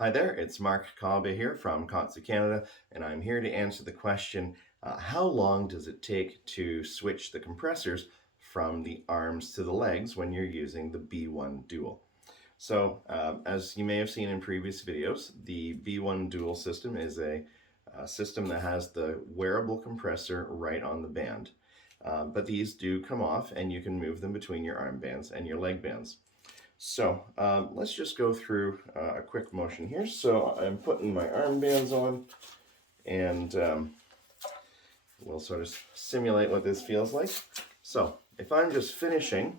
Hi there, it's Mark Kabe here from KAATSU Canada, and I'm here to answer the question, how long does it take to switch the compressors from the arms to the legs when you're using the B1 Dual? So, as you may have seen in previous videos, the B1 Dual system is a system that has the wearable compressor right on the band. But these do come off and you can move them between your arm bands and your leg bands. So let's just go through a quick motion here. So I'm putting my arm bands on, and we'll sort of simulate what this feels like. So if I'm just finishing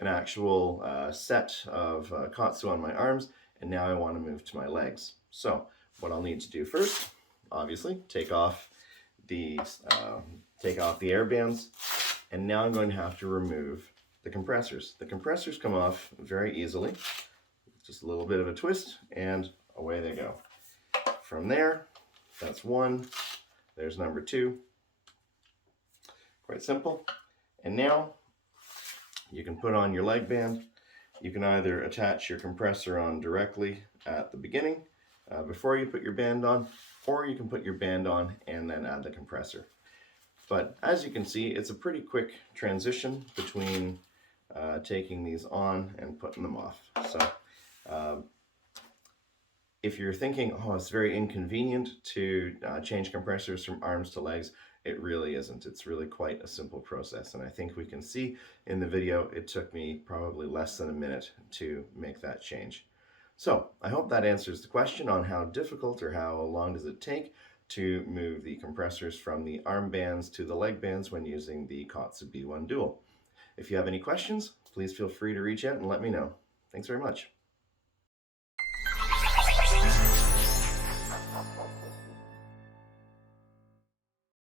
an actual set of KAATSU on my arms, and now I want to move to my legs. So what I'll need to do first, obviously, take off the air bands, and now I'm going to have to remove the compressors. The compressors come off very easily, just a little bit of a twist, and away they go. From there, that's one, there's number two. Quite simple. And now you can put on your leg band. You can either attach your compressor on directly at the beginning before you put your band on, or you can put your band on and then add the compressor. But as you can see, it's a pretty quick transition between taking these on and putting them off. So if you're thinking, oh, it's very inconvenient to change compressors from arms to legs, it really isn't. It's really quite a simple process, and I think we can see in the video it took me probably less than a minute to make that change. So I hope that answers the question on how difficult or how long does it take to move the compressors from the arm bands to the leg bands when using the KAATSU B1 Dual. If you have any questions, please feel free to reach out and let me know. Thanks very much.